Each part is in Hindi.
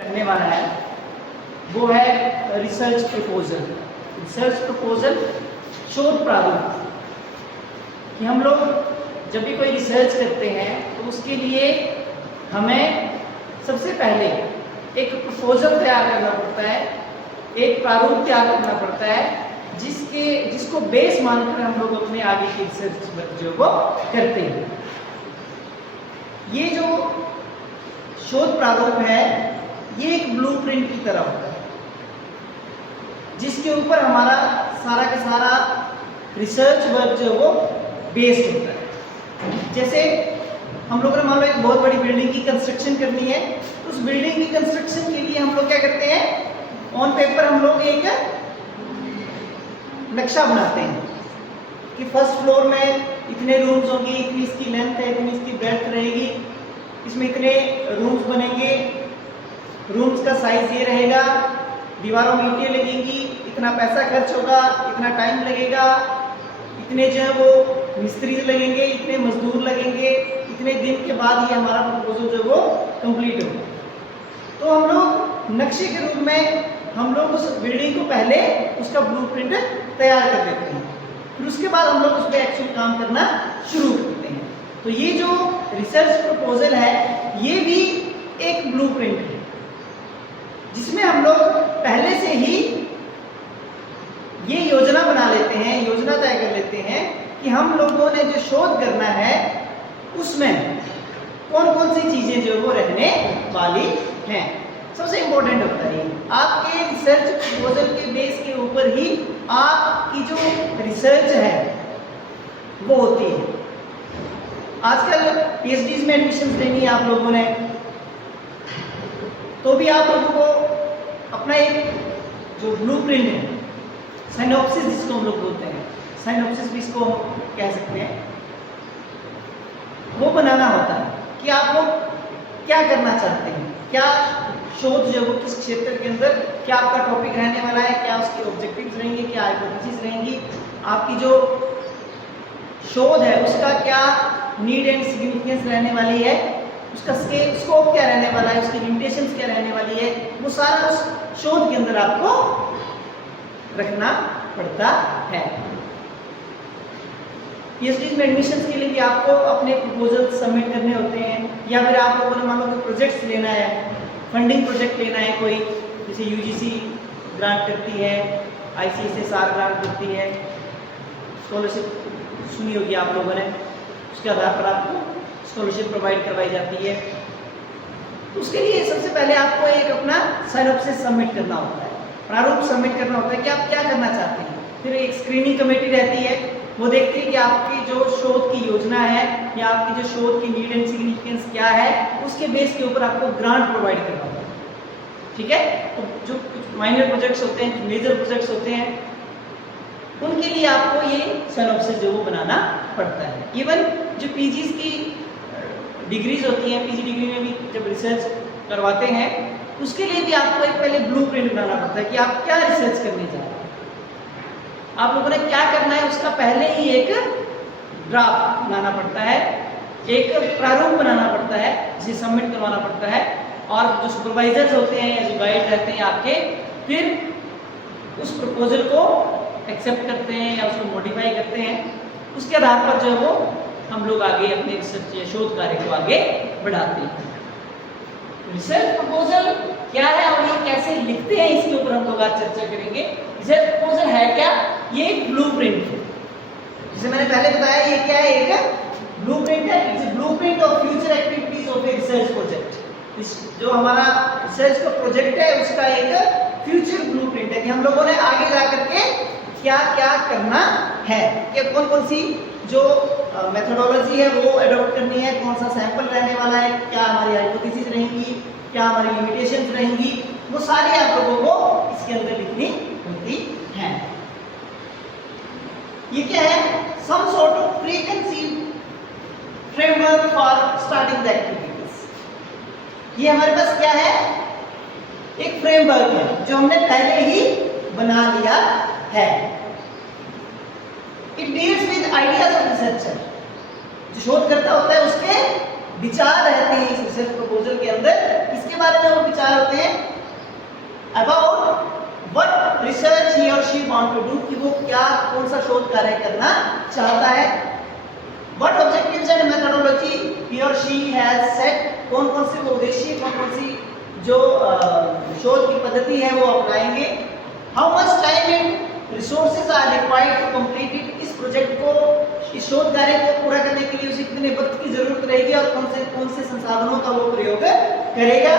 करने वाला है वो है रिसर्च प्रपोजल। रिसर्च प्रपोजल शोध प्रारूप कि हम लोग जब भी कोई रिसर्च करते हैं तो उसके लिए हमें सबसे पहले एक प्रपोजल तैयार करना पड़ता है, एक प्रारूप तैयार करना पड़ता है जिसको बेस मानकर हम लोग अपने आगे की रिसर्च जो वो करते हैं। ये जो शोध प्रारूप है ये एक ब्लूप्रिंट की तरह होता है जिसके ऊपर हमारा सारा का सारा रिसर्च वर्क जो है वो बेस्ड होता है। जैसे हम लोगों ने मान लो एक बहुत बड़ी बिल्डिंग की कंस्ट्रक्शन करनी है तो उस बिल्डिंग की कंस्ट्रक्शन के लिए हम लोग क्या करते हैं, ऑन पेपर हम लोग एक नक्शा बनाते हैं कि फर्स्ट फ्लोर में इतने रूम्स होंगे, इतनी इसकी लेंथ है, इतनी इसकी ब्रेड्थ रहेगी, इसमें इतने रूम्स बनेंगे, रूम्स का साइज ये रहेगा, दीवारों में ईंटें लगेंगी, इतना पैसा खर्च होगा, इतना टाइम लगेगा, इतने जो है वो मिस्त्री लगेंगे, इतने मजदूर लगेंगे, इतने दिन के बाद ये हमारा प्रपोजल जो है वो कंप्लीट होगा। तो हम लोग नक्शे के रूप में हम लोग उस बिल्डिंग को पहले उसका ब्लूप्रिंट तैयार कर देते हैं, फिर उसके बाद हम लोग उस पर एक्चुअल काम करना शुरू करते हैं। तो ये जो रिसर्च प्रपोजल है ये भी एक ब्लूप्रिंट है जिसमें हम लोग पहले से ही ये योजना बना लेते हैं, योजना तय कर लेते हैं कि हम लोगों ने जो शोध करना है उसमें कौन कौन सी चीजें जो वो रहने वाली हैं। सबसे इंपॉर्टेंट होता है आपके रिसर्च प्रपोजल के बेस के ऊपर ही आपकी जो रिसर्च है वो होती है। आजकल पीएचडीज में एडमिशन लेनी है आप लोगों ने तो भी आप लोगों को अपना एक जो ब्लूप्रिंट है, साइनॉप्सिस जिसको हम लोग बोलते हैं, साइनॉप्सिस भी इसको कह सकते हैं, वो बनाना होता है कि आप लोग क्या करना चाहते हैं, क्या शोध जो वो किस क्षेत्र के अंदर क्या आपका टॉपिक रहने वाला है, क्या उसके ऑब्जेक्टिव्स रहेंगे, क्या हाइपोथेसिस रहेंगी, आपकी जो शोध है उसका क्या नीड एंड सिग्निफिकेंस रहने वाली है, उसका स्कोप क्या रहने वाला है, उसकी लिमिटेशंस क्या रहने वाली है, वो सारा उस शोध के अंदर आपको रखना पड़ता है। पीएचडी में एडमिशन के लिए भी आपको अपने प्रपोजल सबमिट करने होते हैं, या फिर आप लोगों ने मान लो कोई प्रोजेक्ट्स लेना है, फंडिंग प्रोजेक्ट लेना है कोई, जैसे यूजीसी ग्रांट करती है, आईसीएसआर ग्रांट करती है, स्कॉलरशिप सुनी होगी आप लोगों ने, उसके आधार पर आपको स्कॉलरशिप प्रोवाइड करवाई जाती है। तो उसके लिए सबसे पहले आपको एक अपना साइनॉप्सिस सबमिट करना होता है, प्रारूप सबमिट करना होता है कि आप क्या करना चाहते हैं। फिर एक स्क्रीनिंग कमेटी रहती है, वो देखती है कि आपकी जो शोध की योजना है या आपकी जो शोध की नीड एंड सिग्निफिकेंस क्या है, उसके बेस के ऊपर आपको ग्रांट प्रोवाइड करना होता है। ठीक है, तो जो कुछ माइनर प्रोजेक्ट्स होते हैं, मेजर प्रोजेक्ट्स होते हैं, उनके लिए आपको ये साइनॉप्सिस जो वो बनाना पड़ता है। इवन जो पीजीज की डिग्रीज होती हैं, पीजी डिग्री में भी जब रिसर्च करवाते हैं उसके लिए भी आपको एक पहले ब्लूप्रिंट बनाना पड़ता है कि आप क्या रिसर्च करने जा रहे हैं, आप लोगों ने क्या करना है, उसका पहले ही एक ड्राफ्ट बनाना पड़ता है, एक प्रारूप बनाना पड़ता है जिसे सबमिट करवाना पड़ता है, और जो सुपरवाइजर्स होते हैं या जो गाइड रहते हैं आपके, फिर उस प्रपोजल को एक्सेप्ट करते हैं या उसको मॉडिफाई करते हैं। उसके आधार पर जो है वो हम लोग आगे अपने रिसर्च या शोध कार्य को आगे बढ़ाते हैं। रिसर्च प्रपोजल क्या है और ये कैसे लिखते हैं इसके ऊपर हम लोग आज चर्चा करेंगे। रिसर्च प्रपोजल है क्या, ये एक ब्लूप्रिंट है। जैसे मैंने पहले बताया ये क्या है, एक ब्लूप्रिंट है, it's a blueprint of future activities of a research project. जो हमारा रिसर्च का प्रोजेक्ट है उसका एक फ्यूचर ब्लूप्रिंट है कि हम लोगों ने आगे जा करके क्या क्या करना है, कि कौन कौन सी जो मेथोडोलॉजी है वो एडॉप्ट करनी है, कौन सा सैंपल रहने वाला है, क्या हमारी हाइपोथेसिस रहेंगी, क्या हमारी लिमिटेशंस रहेंगी, वो सारी आप लोगों को इसके अंदर लिखनी होती है। ये क्या है, some sort of preconceived framework for starting the activities. ये हमारे पास क्या है, एक फ्रेमवर्क है जो हमने पहले ही बना लिया है। It deals with ideas of researcher, जो शोधकर्ता होता है उसके विचार रहते हैं इस रिसर्च प्रपोजल के अंदर। किसके बारे में वो विचार होते हैं, वांट टू डू, कि वो क्या कौन सा शोध कार्य करना चाहता है। व्हाट ऑब्जेक्टिव्स एंड मेथोडोलॉजी ही और शी हैज सेट, कौन कौन से उद्देश्य, कौन कौन सी जो शोध की पद्धति है वो अपनाएंगे। How much time and resources are required to complete it, इस प्रोजेक्ट को, इस शोध कार्य को पूरा करने के लिए उसे कितने वक्त की जरूरत रहेगी और कौन से संसाधनों का वो प्रयोग करेगा।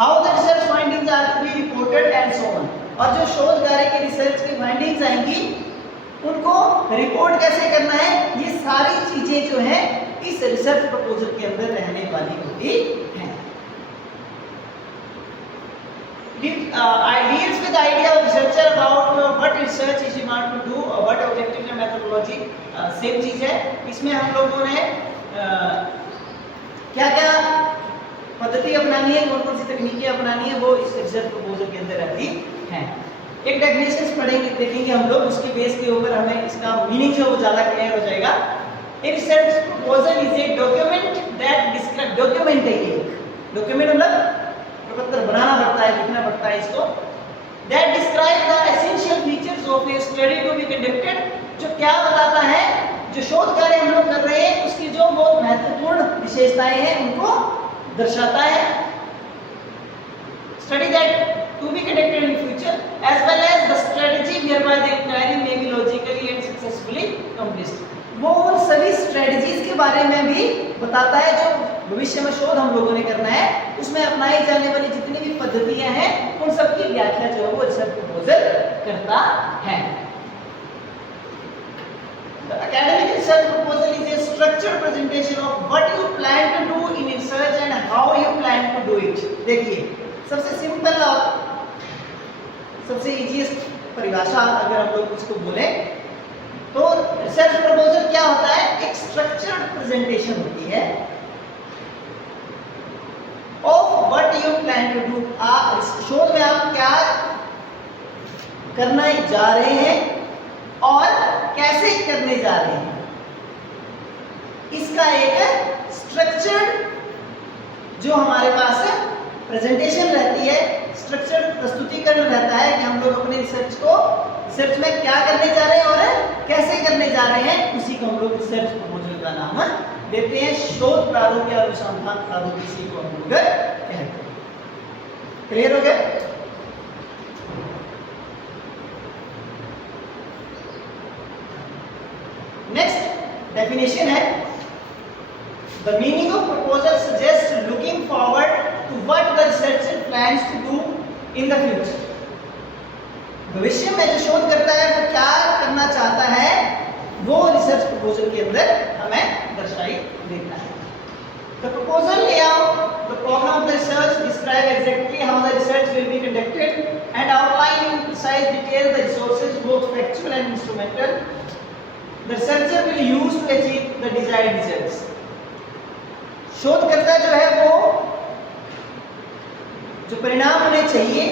How the research findings are to be reported and so on, और जो शोध कार्य के रिसर्च की फाइंडिंग्स आएंगी उनको रिपोर्ट कैसे करना है, ये सारी चीजें जो है इस रिसर्च प्रपोजल के अंदर रहने वाली होती है। Deals with the idea of researcher about what research is want to do, what objectives and methodology, same चीज है। इसमें हम लोगों ने क्या क्या पद्धति अपनानी है, कौन कौन सी तकनीकें अपनानी है, वो इस रिसर्च प्रपोजल के अंदर रहती हैं। एक डेफिनेशंस पढ़ेंगे, देखेंगे हम लोग, उसके बेस के ऊपर हमें इसका मीनिंग जो ज्यादा क्लियर हो जाएगा। A research proposal is a document that describe, document है ये, डॉक्यूमेंट मतलब प्रपत्र बनाना पड़ता है, लिखना पड़ता है इसको। That describe the essential features of a study to be conducted, जो क्या बताता है, जो शोध कार्य हम लोग कर रहे हैं उसकी जो बहुत महत्वपूर्ण विशेषताएं हैं उनको दर्शाता है। Study that to be conducted in future as well as the strategy whereby the inquiry may be logically and successfully accomplished, वो उन सभी स्ट्रेटजीज के बारे में भी बताता है जो भविष्य में शोध हम लोगों ने करना है, उसमें अपनाई जाने वाली जितनी भी पद्धतियां हैं उन सब की व्याख्या जो है वो रिसर्च प्रपोजल करता है। The academic research proposal is a structured presentation of what you plan to do in research and how you plan to do it। देखिए, सबसे सिंपल और सबसे इजीएस्ट परिभाषा अगर हम लोग इसको बोले तो रिसर्च प्रपोजल क्या होता है, एक स्ट्रक्चर्ड प्रेजेंटेशन होती है of what you plan to do. आप शोध में आप क्या करना जा रहे हैं और कैसे करने जा रहे हैं, इसका एक स्ट्रक्चर्ड जो हमारे पास प्रेजेंटेशन रहती है, स्ट्रक्चर्ड प्रस्तुतिकरण रहता है कि हम लोग अपने रिसर्च में क्या करने जा रहे हैं और कैसे करने जा रहे हैं, उसी को हम लोग रिसर्च प्रपोजल का नाम देते हैं। शोध प्रारूप या अनुसंधान प्रारूप इसी को हम लोग कहते हैं। क्लियर हो गया? नेक्स्ट डेफिनेशन है, the meaning of proposal suggest looking forward to what the researcher plans to do in the future. भविष्य में जो शोध करता है वो क्या करना चाहता है, वो रिसर्च प्रपोजल के अंदर हमें दर्शाई देता है। The proposal layout, the problem of the research, describe exactly how the research will be conducted and outline in precise detail the resources, both factual and instrumental, the researcher will use to achieve the desired results। शोधकर्ता जो है वो जो परिणाम उन्हें चाहिए,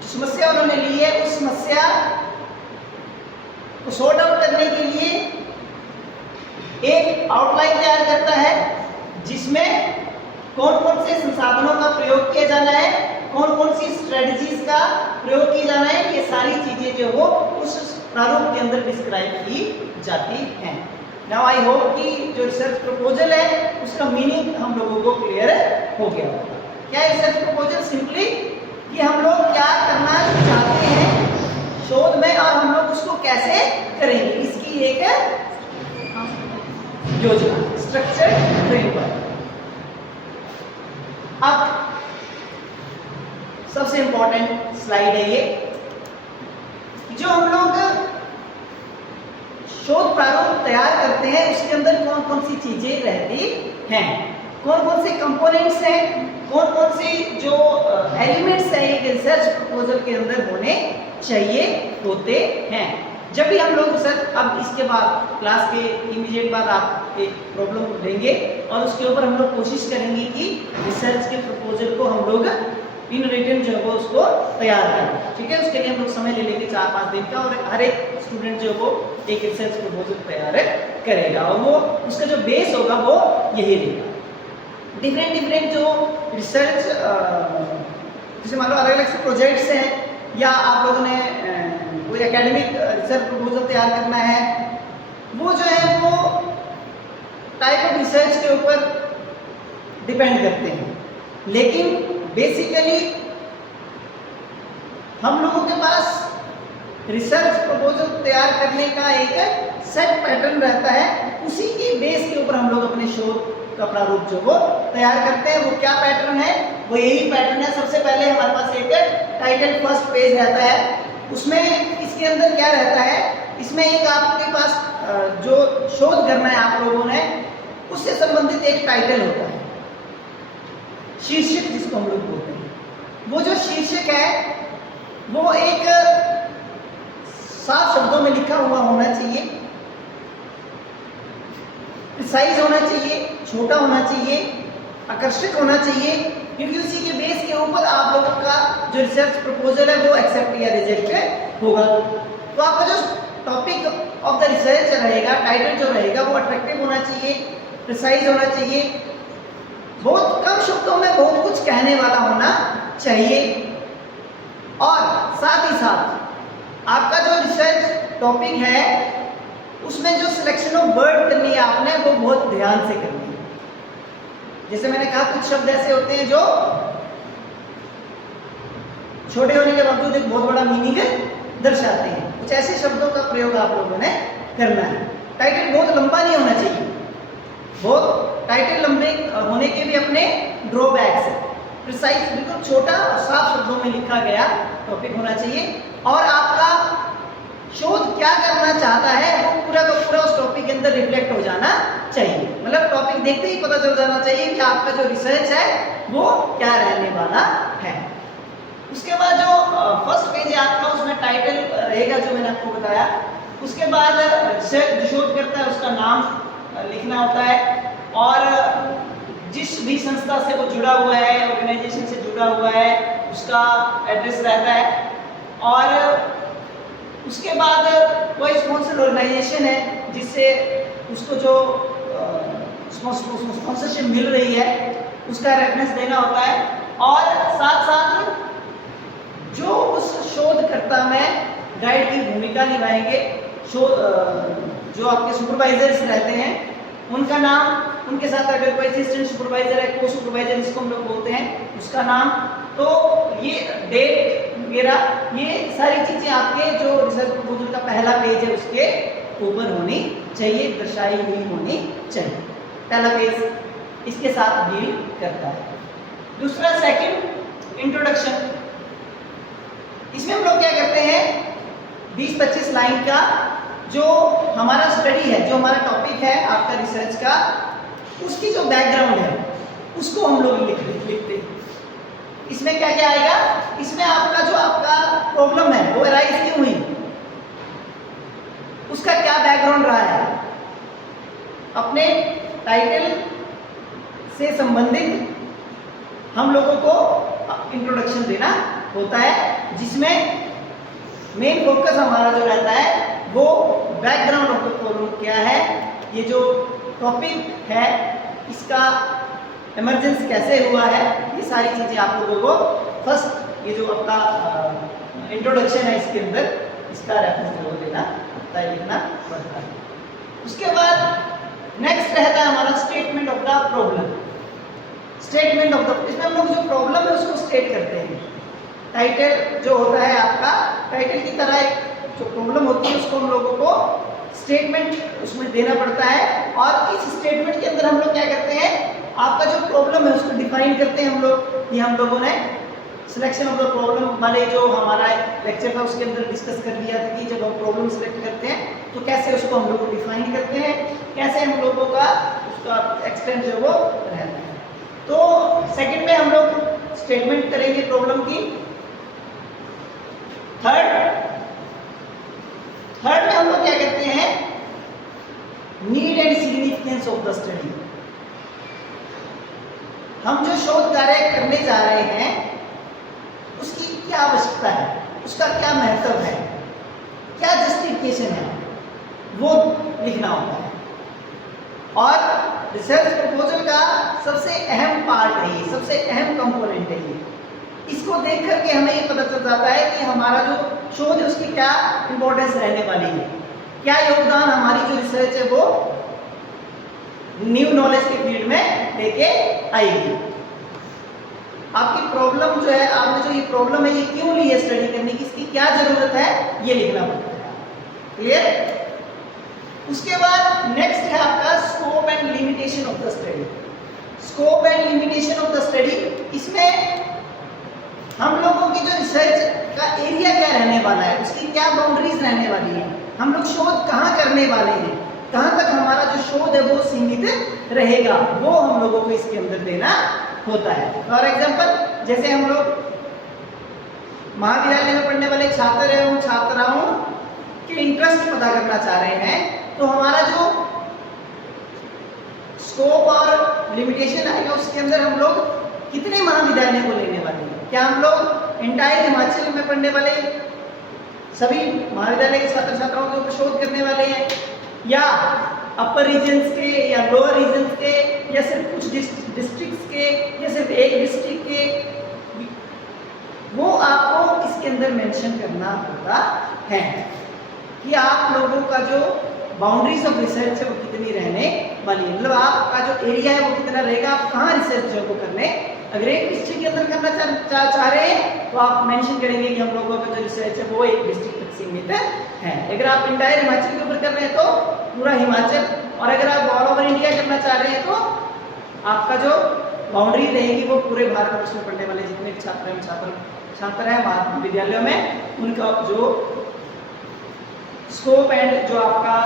जो समस्या उन्होंने ली है, उस समस्या को सॉर्ट आउट करने के लिए एक आउटलाइन तैयार करता है जिसमें कौन कौन से संसाधनों का प्रयोग किया जाना है, कौन कौन सी स्ट्रेटजीज का प्रयोग किया जाना है, ये सारी चीजें जो वो उस प्रारूप के अंदर डिस्क्राइब की जाती हैं। नाउ आई होप कि जो रिसर्च प्रपोजल है उसका मीनिंग हम लोगों को क्लियर हो गया होगा। क्या है रिसर्च प्रपोजल? सिंपली कि हम लोग क्या करना चाहते हैं शोध में और हम लोग उसको कैसे करेंगे, इसकी एक योजना, स्ट्रक्चर्ड फ्रेमवर्क। अब सबसे इंपॉर्टेंट स्लाइड है ये, जो हम लोग शोध प्रारूप तैयार करते हैं उसके अंदर कौन कौन सी चीजें रहती हैं, कौन कौन से कंपोनेंट्स हैं, कौन कौन से जो एलिमेंट्स हैं एक रिसर्च प्रपोजल के अंदर होने चाहिए होते हैं। जब भी हम लोग रिसर्च, अब इसके बाद क्लास के इमीडिएट बाद आप एक प्रॉब्लम लेंगे और उसके ऊपर हम लोग कोशिश करेंगे कि रिसर्च के प्रपोजल को हम लोग इन रिटन जो है उसको तैयार करें। ठीक है, उसके लिए हम लोग समय ले लेंगे 4-5 दिन का और हर एक स्टूडेंट जो वो एक रिसर्च प्रपोजल तैयार करेगा और वो उसका जो बेस होगा वो यही रहेगा। डिफरेंट जो रिसर्च जैसे मान लो अलग अलग से प्रोजेक्ट्स हैं या आप लोगों ने कोई एकेडमिक रिसर्च प्रपोजल तैयार करना है, वो जो है वो टाइप ऑफ रिसर्च के ऊपर डिपेंड करते हैं। लेकिन बेसिकली हम लोगों के पास रिसर्च प्रपोजल तैयार करने का एक सेट पैटर्न रहता है, उसी के बेस के ऊपर हम लोग अपने शोध का प्रारूप जो वो तैयार करते हैं। वो क्या पैटर्न है? वो यही पैटर्न है। सबसे पहले हमारे पास एक टाइटल फर्स्ट पेज रहता है, उसमें इसके अंदर क्या रहता है, इसमें एक आपके पास जो शोध करना है आप लोगों ने, उससे संबंधित एक टाइटल होता है, शीर्षक जिसको हम लोग बोलते हैं। वो जो शीर्षक है वो एक साफ शब्दों में लिखा हुआ होना चाहिए, प्रिसाइज होना चाहिए, छोटा होना चाहिए, आकर्षक होना चाहिए, क्योंकि उसी के बेस के ऊपर आप लोगों का जो रिसर्च प्रपोजल है वो एक्सेप्ट या रिजेक्ट होगा। तो आपका जो टॉपिक ऑफ द रिसर्च रहेगा, टाइटल जो रहेगा वो अट्रैक्टिव होना चाहिए, प्रिसाइज होना चाहिए, बहुत कम शब्दों में बहुत कुछ कहने वाला होना चाहिए, और साथ ही साथ आपका जो रिसर्च टॉपिक है उसमें जो सिलेक्शन ऑफ वर्ड करनी है आपने वो बहुत ध्यान से करनी है। जैसे मैंने कहा कुछ शब्द ऐसे होते हैं जो छोटे होने के बावजूद एक बहुत बड़ा मीनिंग दर्शाते हैं, कुछ ऐसे शब्दों का प्रयोग आप लोगों ने करना है। टाइटल बहुत लंबा नहीं होना चाहिए, बहुत टाइटल लंबे होने के भी अपने ड्रॉबैक्स है। प्रिसाइज बिल्कुल छोटा और साफ शब्दों में लिखा गया टॉपिक होना चाहिए, और आपका शोध क्या करना चाहता है वो पूरा का पूरा उस टॉपिक के अंदर रिफ्लेक्ट हो जाना चाहिए। मतलब टॉपिक देखते ही पता चल जाना चाहिए कि आपका जो रिसर्च है वो क्या रहने वाला है। उसके बाद जो फर्स्ट पेज है आपका, उसमें टाइटल रहेगा जो मैंने आपको बताया। उसके बाद जो शोध करता है उसका नाम लिखना होता है, और जिस भी संस्था से वो जुड़ा हुआ है, ऑर्गेनाइजेशन से जुड़ा हुआ है, उसका एड्रेस रहता है। और उसके बाद कोई स्पॉन्सर ऑर्गेनाइजेशन है जिससे उसको जो स्पॉन्सरशिप मिल रही है उसका रेफरेंस देना होता है, और साथ साथ जो उस शोधकर्ता में गाइड की भूमिका निभाएंगे, जो आपके सुपरवाइजर्स रहते हैं उनका नाम, उनके साथ अगर कोई असिस्टेंट सुपरवाइजर है, को सुपरवाइजर जिसको हम लोग बोलते हैं, उसका नाम, तो ये डेट वगैरह, ये सारी चीजें आपके जो रिसर्च प्रपोजल का पहला पेज है उसके ऊपर होनी चाहिए, दर्शाई हुई होनी चाहिए। पहला पेज इसके साथ डील करता है। दूसरा सेकंड इंट्रोडक्शन, इसमें हम लोग क्या करते हैं 20-25 लाइन का जो हमारा स्टडी है, जो हमारा टॉपिक है आपका रिसर्च का, उसकी जो बैकग्राउंड है उसको हम लोग लिखते हैं। इसमें क्या क्या आएगा, इसमें आपका जो आपका प्रॉब्लम है वो अराइज क्यों हुई, उसका क्या बैकग्राउंड रहा है, अपने टाइटल से संबंधित हम लोगों को इंट्रोडक्शन देना होता है, जिसमें मेन फोकस हमारा जो रहता है वो बैकग्राउंड ऑफ द प्रॉब्लम क्या है, ये जो टॉपिक है इसका इमरजेंस कैसे हुआ है, ये सारी चीजें आप लोगों को फर्स्ट ये जो आपका इंट्रोडक्शन है इसके अंदर इसका रेफरेंस जरूर देना होता है, लिखना पड़ता है। उसके बाद नेक्स्ट रहता है हमारा statement of the problem. Statement of the, इसमें हम लोग जो प्रॉब्लम है उसको स्टेट करते हैं। टाइटल जो होता है आपका, टाइटल की तरह एक जो प्रॉब्लम होती है उसको हम लोगों को स्टेटमेंट उसमें देना पड़ता है, और इस स्टेटमेंट के अंदर हम लोग क्या करते हैं, आपका जो प्रॉब्लम है उसको डिफाइन करते हैं हम लोग। ये हम लोगों ने सिलेक्शन ऑफ द प्रॉब्लम वाले जो हमारा लेक्चर था उसके अंदर डिस्कस कर लिया था कि जब हम प्रॉब्लम सिलेक्ट करते हैं तो कैसे उसको हम लोग डिफाइन करते हैं, कैसे हम लोगों का उसका एक्सटेंट जो वो रहता है। तो सेकंड में हम लोग स्टेटमेंट करेंगे प्रॉब्लम की। थर्ड में हम लोग क्या करते हैं, need and significance of the study. हम जो शोध कार्य करने जा रहे हैं उसकी क्या आवश्यकता है, उसका क्या महत्व है, क्या जस्टिफिकेशन है, वो लिखना होता है। और रिसर्च प्रपोजल का सबसे अहम पार्ट है ये, सबसे अहम कंपोनेंट है ये। इसको देख करके हमें ये पता चल जाता है कि हमारा जो शोध है उसकी क्या इंपॉर्टेंस रहने वाली है, क्या योगदान हमारी जो रिसर्च है वो न्यू नॉलेज के फील्ड में लेके आएगी। आपकी प्रॉब्लम जो है, आपने जो ये प्रॉब्लम है ये क्यों ली है स्टडी करने की, इसकी क्या जरूरत है, ये लिखना पड़ता है। क्लियर? उसके बाद नेक्स्ट है आपका scope and limitation of the study. Scope and limitation of the study, इसमें हम लोगों की जो रिसर्च का एरिया क्या रहने वाला है, उसकी क्या बाउंड्रीज रहने वाली है, हम लोग शोध कहाँ करने वाले हैं, कहाँ तक हमारा जो शोध है वो सीमित रहेगा, वो हम लोगों को इसके अंदर देना होता है। फॉर एग्जाम्पल, जैसे हम लोग महाविद्यालय में पढ़ने वाले छात्र एवं छात्राओं के इंटरेस्ट पता करना चाह रहे हैं, तो हमारा जो स्कोप और लिमिटेशन आएगा उसके अंदर हम लोग कितने महाविद्यालय को लेने वाले हैं। क्या हम लोग एंटायर हिमाचल में पढ़ने वाले सभी महाविद्यालय के छात्र छात्राओं के ऊपर शोध करने वाले हैं, या अपर रीजन्स के या लोअर रीजन्स के, या सिर्फ कुछ डिस्ट्रिक्ट्स के, या सिर्फ एक डिस्ट्रिक्ट के, वो आपको इसके अंदर मेंशन करना होता है कि आप लोगों का जो बाउंड्रीज ऑफ रिसर्च है वो कितनी रहने वाली है, मतलब आपका जो एरिया है वो कितना रहेगा, आप कहाँ रिसर्च को करने, अगर एक डिस्ट्रिक्ट के अंदर करना चाह रहे हैं तो आप मेंशन करेंगे कि हम लोगों का जो रिसर्च है वो एक डिस्ट्रिक्ट तक सीमित है। अगर आप इंटायर हिमाचल के ऊपर कर रहे हैं तो पूरा हिमाचल, और अगर आप ऑल ओवर इंडिया करना चाह रहे हैं तो आपका जो बाउंड्री रहेगी वो पूरे भारतवर्ष में पढ़ने वाले जितने भी छात्र हैं महाविद्यालयों में, उनका जो स्कोप एंड जो आपका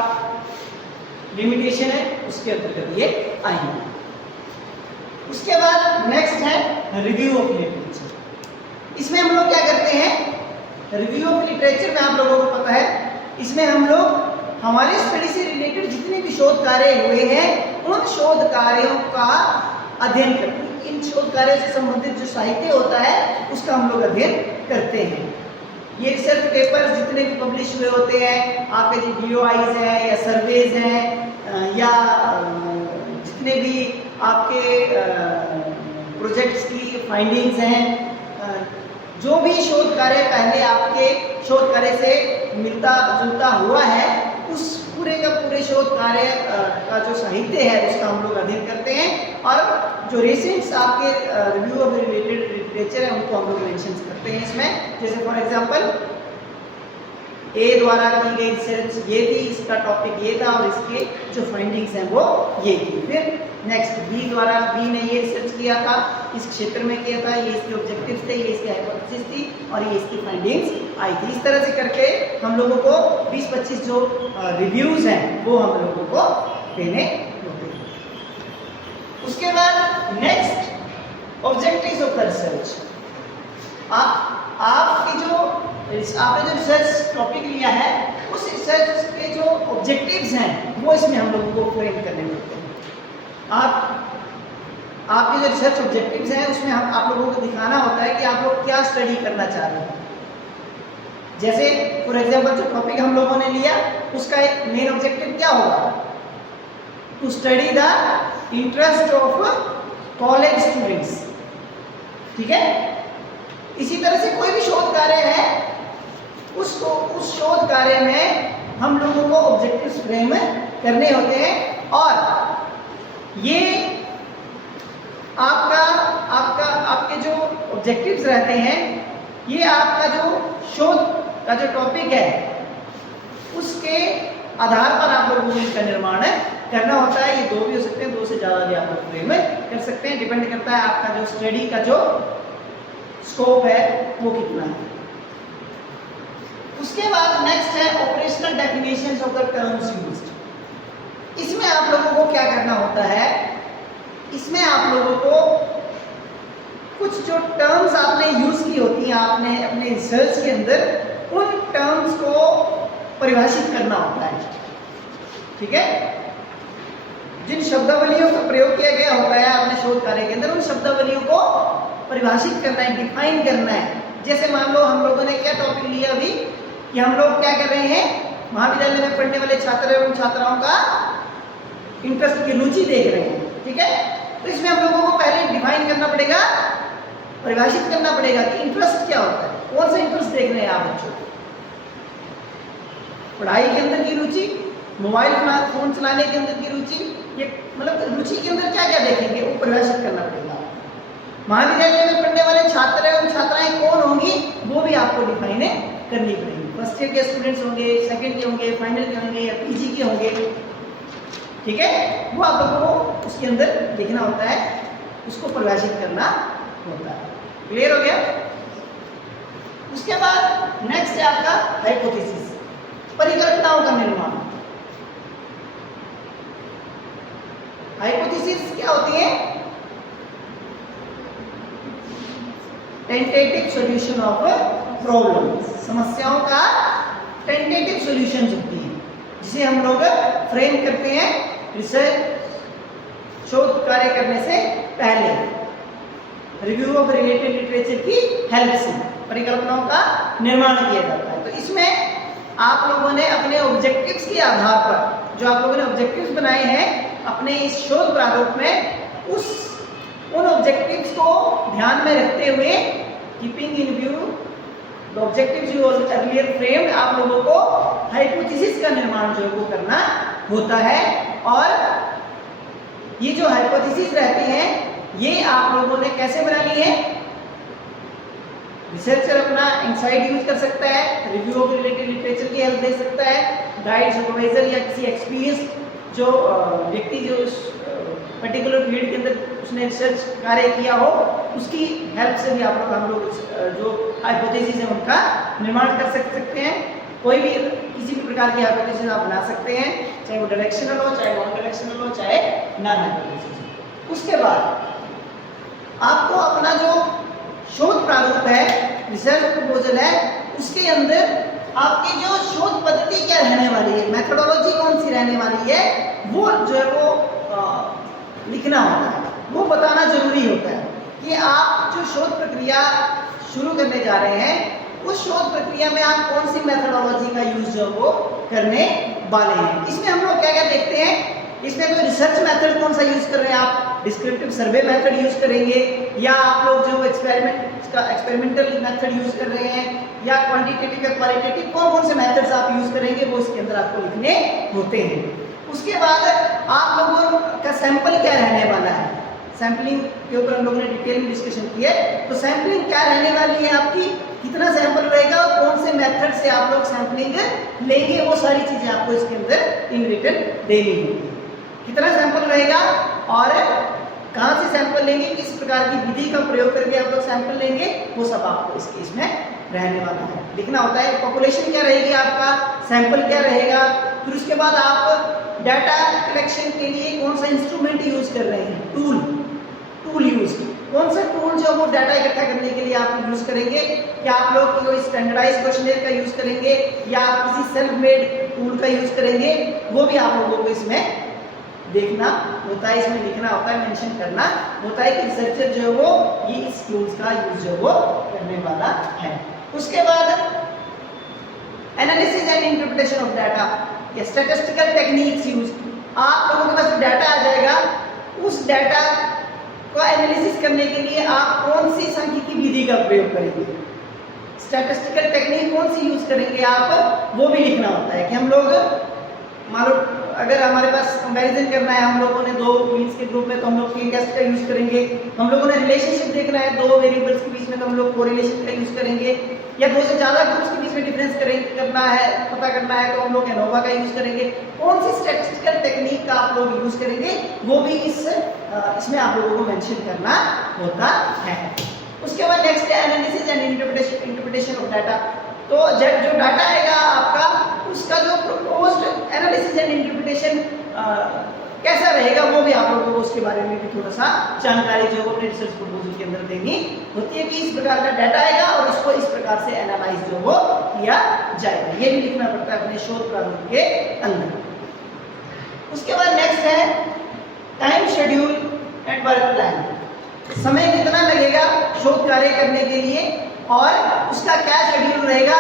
लिमिटेशन है उसके अंतर्गत ये आएंगे। उसके बाद नेक्स्ट है रिव्यू ऑफ लिटरेचर। इसमें हम लोग क्या करते हैं, रिव्यू ऑफ लिटरेचर में आप लोगों को पता है, इसमें हम लोग हमारे स्टडी से रिलेटेड जितने भी शोध कार्य हुए हैं उन शोध कार्यों का अध्ययन करते हैं। इन शोध कार्यों से संबंधित जो साहित्य होता है उसका हम लोग अध्ययन करते हैं। ये रिसर्च पेपर्स जितने भी पब्लिश हुए होते हैं, आपके जो DOIs हैं या सर्वेज हैं या जितने भी आपके प्रोजेक्ट्स की फाइंडिंग्स हैं, जो भी शोध कार्य पहले आपके शोध कार्य से मिलता जुलता हुआ है, उस पूरे का पूरे शोध कार्य का जो साहित्य है उसका हम लोग अध्ययन करते हैं, और जो रिसेंट्स आपके रिव्यू ऑफ रिलेटेड लिटरेचर है उनको हम लोग मेंशन करते हैं इसमें। जैसे फॉर एग्जांपल ए द्वारा की गई रिसर्च ये थी, इसका टॉपिक ये था और इसके जो फाइंडिंग्स हैं वो ये थी। फिर नेक्स्ट बी ने ये रिसर्च किया था, इस क्षेत्र में किया था, ये इसके ऑब्जेक्टिव्स थे, ये इसकी हाइपोथेसिस थी और ये इसकी फाइंडिंग्स आई थी। इस तरह से करके हम लोगों को 20-25 जो रिव्यूज हैं वो हम लोगों को देने होते हैं। उसके बाद next objectives of the research. आपकी जो आपने जो रिसर्च टॉपिक लिया है उस रिसर्च के जो ऑब्जेक्टिव्स हैं वो इसमें हम लोगों को फ्रेम करने होते हैं। आपके जो रिसर्च ऑब्जेक्टिव्स हैं उसमें आप लोगों को दिखाना होता है कि आप लोग क्या स्टडी करना चाह रहे हैं। जैसे फॉर एग्जांपल जो टॉपिक हम लोगों ने लिया उसका एक मेन ऑब्जेक्टिव क्या होगा, to study the interest of college students. ठीक है, इसी तरह से कोई भी शोध कार्य है उसको उस शोध कार्य में हम लोगों को ऑब्जेक्टिव्स फ्रेम करने होते हैं, और ये आपके जो ऑब्जेक्टिव्स रहते हैं ये आपका जो शोध का जो टॉपिक है उसके आधार पर आप लोगों को इसका निर्माण करना होता है। ये 2 भी हो सकते हैं, 2 से ज़्यादा भी आप लोग फ्रेम कर सकते हैं, डिपेंड करता है आपका जो स्टडी का जो स्कोप है वो कितना है। उसके बाद नेक्स्ट है operational definitions of the terms used. इसमें आप लोगों को क्या करना होता है, इसमें आप लोगों को कुछ जो टर्म्स आपने यूज की होती हैं आपने अपने रिसर्च के अंदर, उन टर्म्स को परिभाषित करना होता है। ठीक है, जिन शब्दावलियों का प्रयोग किया गया होता है अपने शोध कार्य के अंदर, उन शब्दावलियों को परिभाषित करना है, डिफाइन करना है। जैसे मान लो हम लोगों ने क्या टॉपिक लिया अभी कि हम लोग क्या कर रहे हैं, महाविद्यालय में पढ़ने वाले छात्र एवं छात्राओं का इंटरेस्ट की रुचि देख रहे हैं। ठीक है, तो इसमें हम लोगों को पहले डिफाइन करना पड़ेगा परिभाषित करना पड़ेगा कि इंटरेस्ट क्या होता है, कौन सा इंटरेस्ट देख रहे हैं आप बच्चों को। पढ़ाई के अंदर की रुचि, मोबाइल फोन चलाने के अंदर की रुचि, ये मतलब रुचि के अंदर क्या क्या देखेंगे वो परिभाषित करना पड़ेगा। महाविद्यालय में पढ़ने वाले छात्र एवं छात्राएं कौन होंगी वो भी आपको डिफाइन करनी पड़ेगी। फर्स्ट ईयर के स्टूडेंट्स होंगे, सेकंड के होंगे, फाइनल के होंगे या पीजी के होंगे, ठीक है, वो आप लोगों को उसके अंदर देखना होता है, उसको परिभाषित करना होता है। क्लियर हो गया? उसके बाद नेक्स्ट है आपका हाइपोथेसिस, परिकल्पनाओं का निर्माण। हाइपोथेसिस क्या होती है? टेंटेटिव सॉल्यूशन ऑफ प्रॉब्लम, समस्याओं का टेंटेटिव सॉल्यूशन होती है, जिसे हम लोग फ्रेम करते हैं रिसर्च शोध कार्य करने से पहले, रिव्यू ऑफ रिलेटेड लिटरेचर की हेल्प से परिकल्पनाओं का निर्माण किया जाता है। तो इसमें आप लोगों ने अपने ऑब्जेक्टिव्स के आधार पर, जो आप लोगों ने ऑब्जेक्टिव्स बनाए हैं अपने इस शोध प्रारूप में, उन ऑब्जेक्टिव्स को ध्यान में रखते हुए, keeping in view the objectives you earlier framed, आप लोगों को हाइपोथेसिस का निर्माण जो है वो करना होता है। और ये जो हाइपोथेसिस रहती हैं ये आप लोगों ने कैसे बना ली है? रिसर्चर अपना इनसाइट यूज कर सकता है, रिव्यू ऑफ रिलेटेड लिटरेचर की हेल्प ले सकता है, गाइड, सुपरवाइजर या किसी एक्सपीरियंस जो व्यक्ति जो पर्टिकुलर फील्ड के अंदर उसने रिसर्च कार्य किया हो, उसकी हेल्प से भी हम लोग जो हाइपोथेसिस है उनका निर्माण कर सकते हैं। कोई भी किसी भी प्रकार की हाइपोथेसिस आप बना सकते हैं, चाहे वो डायरेक्शनल हो, चाहे नॉन डायरेक्शनल हो, चाहे नॉन हाइपोथेसिस। उसके बाद आपको अपना जो शोध प्रारूप है, रिसर्च प्रपोजल है, उसके अंदर आपकी जो शोध पद्धति क्या रहने वाली है, मेथोडोलॉजी कौन सी रहने वाली है, वो जो है वो लिखना होता है, वो बताना जरूरी होता है कि आप जो शोध प्रक्रिया शुरू करने जा रहे हैं उस शोध प्रक्रिया में आप कौन सी मेथोडोलॉजी का यूज जो वो करने वाले हैं। इसमें हम लोग क्या क्या देखते हैं, इसमें तो रिसर्च मेथड कौन सा यूज कर रहे हैं आप, डिस्क्रिप्टिव सर्वे मेथड यूज करेंगे, या आप लोग जो एक्सपेरिमेंटल मेथड यूज कर रहे हैं, या क्वांटिटेटिव या क्वालिटेटिव, कौन कौन से मेथड्स आप यूज करेंगे वो इसके अंदर आपको लिखने होते हैं। उसके बाद आप लोगों का सैंपल क्या रहने वाला है, सैंपलिंग के ऊपर हम लोगों ने डिटेल में डिस्कशन की है। तो सैंपलिंग क्या रहने वाली है आपकी, कितना सैंपल रहेगा, कौन से मेथड से आप लोग सैंपलिंग लेंगे, वो सारी चीजें आपको इसके अंदर इन रिटन देनी होगी। कितना सैंपल रहेगा और कहाँ से सैंपल लेंगे, किस प्रकार की विधि का प्रयोग करके आप लोग सैंपल लेंगे, वो सब आपको इस केस में रहने वाला है, लिखना होता है। पॉपुलेशन क्या रहेगी आपका, सैंपल क्या रहेगा, फिर उसके बाद आप डाटा कलेक्शन के लिए कौन सा इंस्ट्रूमेंट यूज कर रहे हैं, टूल यूज, कौन सा टूल जो वो डाटा इकट्ठा करने के लिए आप यूज करेंगे, क्या आप लोग कोई स्टैंडर्डाइज क्वेश्चनर का यूज करेंगे या आप किसी सेल्फ मेड टूल का यूज करेंगे, वो भी आप लोगों को इसमें देखना होता है, इसमें लिखना होता है, मेंशन करना होता है कि रिसर्चर जो है वो ये इस टूल्स का यूज जो वो करने वाला है। उसके बाद analysis and interpretation of data या स्टैटिस्टिकल टेक्निक्स यूज, आप लोगों के पास जो डाटा आ जाएगा उस डाटा को एनालिसिस करने के लिए आप कौन सी सांख्यिकी विधि का प्रयोग करेंगे, स्टैटिस्टिकल टेक्निक कौन सी यूज करेंगे आप, वो भी लिखना होता है कि हम लोग मान लो अगर हमारे पास कंपैरिजन करना है, हम लोगों ने दो मीन्स के ग्रुप में तो हम लोग की टेस्ट का यूज करेंगे, हम लोगों ने रिलेशनशिप देखना है दो वेरिएबल्स के बीच में तो हम लोग कोरिलेशन का यूज करेंगे, या दो से ज्यादा ग्रुप्स के बीच में डिफरेंस करना है, पता करना है तो हम लोग एनोवा का यूज करेंगे। कौन सी स्टैटिस्टिकल टेक्निक का आप लोग यूज करेंगे वो भी इसमें आप लोगों को मेंशन करना होता है। उसके बाद नेक्स्ट है analysis and interpretation of data. तो जो डाटा आएगा आपका उसका जो प्रपोज्ड एनालिसिस एंड इंटरप्रिटेशन कैसा रहेगा वो भी आप लोगों को उसके बारे में भी थोड़ा सा जानकारी जो अपने रिसर्च प्रपोजल के अंदर देनी होती है कि इस प्रकार का डाटा आएगा और इसको इस प्रकार से एनालाइज जो वो किया जाएगा, ये भी लिखना पड़ता है अपने शोध प्रारूप के अंदर। उसके बाद नेक्स्ट है time schedule and work plan, समय कितना लगेगा शोध कार्य करने के लिए और उसका क्या शेड्यूल रहेगा,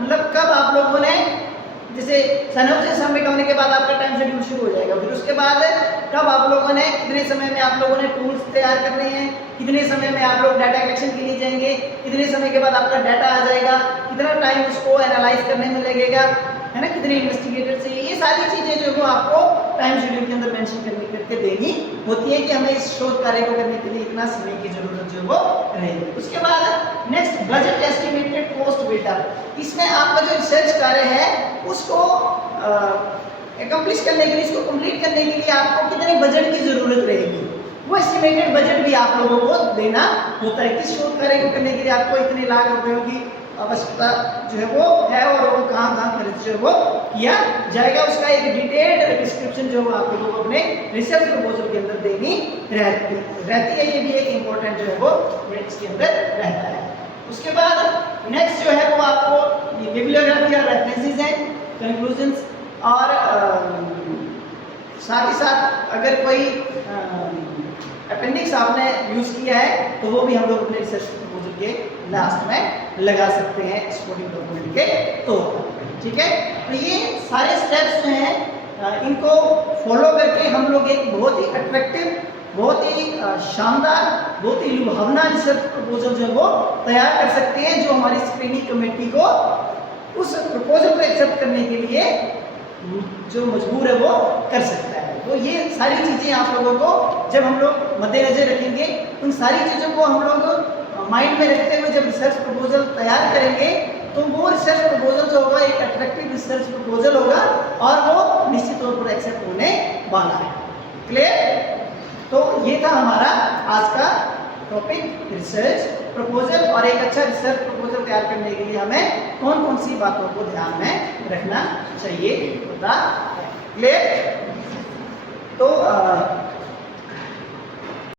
मतलब कब आप लोगों ने जैसे सनअप से सबमिट होने के बाद आपका टाइम शेड्यूल शुरू हो जाएगा। फिर उसके बाद कब आप लोगों ने कितने समय में आप लोगों ने टूल्स तैयार करने हैं, कितने समय में आप लोग डाटा कलेक्शन के लिए जाएंगे, कितने समय के बाद आपका डाटा आ जाएगा, कितना टाइम उसको एनालाइज करने में लगेगा, है ना, कितने इन्वेस्टिगेटर चाहिए, ये सारी चीजें जो है वो आपको टाइम शेड्यूल के अंदर मेंशन करके देनी होती है कि हमें इस शोध कार्य को करने के लिए इतना समय की जरूरत जो है वो रहेगी। उसके बाद next budget estimated cost buildup. इसमें आपका जो रिसर्च कार्य है उसको एकम्प्लिश करने के लिए, इसको कंप्लीट करने के लिए आपको कितने बजट की जरूरत रहेगी, वो एस्टिमेटेड बजट भी आप लोगों को देना होता है। किस शोध कार्य को करने के लिए आपको इतने लाख रुपयों की आवश्यकता जो है वो है और वो कहाँ खर्च जो है वो किया जाएगा, उसका एक डिटेल्ड डिस्क्रिप्शन जो है आप लोगों को अपने रिसर्च प्रपोजल के अंदर देनी रहती है। ये भी एक इम्पोर्टेंट जो है वो इसके अंदर रहता है। उसके बाद नेक्स्ट जो है वो आपको बिब्लियोग्राफी या रेफरेंसेस हैं, कंक्लूजन्स, और साथ ही साथ अगर कोई अपेंडिक्स आपने यूज किया है तो वो भी हम लोग अपने रिसर्च प्रपोजल के लास्ट में लगा सकते हैं सपोर्टिंग डॉक्यूमेंट के तौर पर। ठीक है, तो ये सारे स्टेप्स जो हैं इनको फॉलो करके हम लोग एक बहुत ही अट्रैक्टिव, बहुत ही शानदार, बहुत ही लुभावना रिसर्च प्रपोजल जो है वो तैयार कर सकते हैं, जो हमारी स्क्रीनिंग कमेटी को उस प्रपोजल को एक्सेप्ट करने के लिए जो मजबूर है वो कर सकता है। तो ये सारी चीज़ें आप लोगों को जब हम लोग मद्देनजर रखेंगे, उन सारी चीज़ों को हम लोग माइंड में रखते हुए जब रिसर्च प्रपोजल तैयार करेंगे तो वो रिसर्च प्रपोजल जो होगा एक अट्रैक्टिव रिसर्च प्रपोजल होगा और वो निश्चित तौर पर एक्सेप्ट होने वाला है। क्लियर? तो ये था हमारा आज का टॉपिक रिसर्च प्रपोजल, और एक अच्छा रिसर्च प्रपोजल तैयार करने के लिए हमें कौन कौन सी बातों को ध्यान में रखना चाहिए होता है। क्लियर? तो